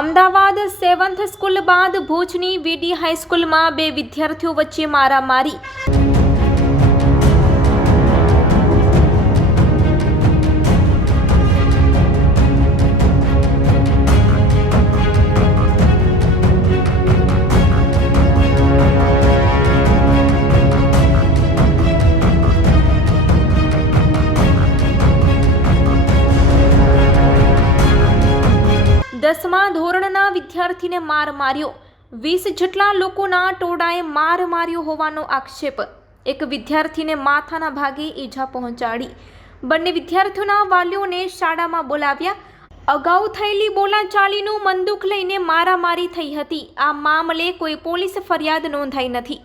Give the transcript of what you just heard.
Ahmedabad 7th school બાદ ભુજની વીડી હાઈસ્કૂલમાં બે વિદ્યાર્થીઓ વચ્ચે મારામારી। દસમા ધોરણના વિદ્યાર્થીને માર માર્યો। 20 જેટલા લોકોના ટોળાએ માર માર્યો હોવાનો આક્ષેપ। એક વિદ્યાર્થીને માથાના ભાગે ઈજા પહોંચાડી। બંને વિદ્યાર્થીઓના વાલીઓને શાળામાં બોલાવ્યા। અગાઉ થયેલી બોલાચાલીનું મનદુખ લઈને મારામારી થઈ હતી। આ મામલે કોઈ પોલીસ ફરિયાદ નોંધાઈ નથી।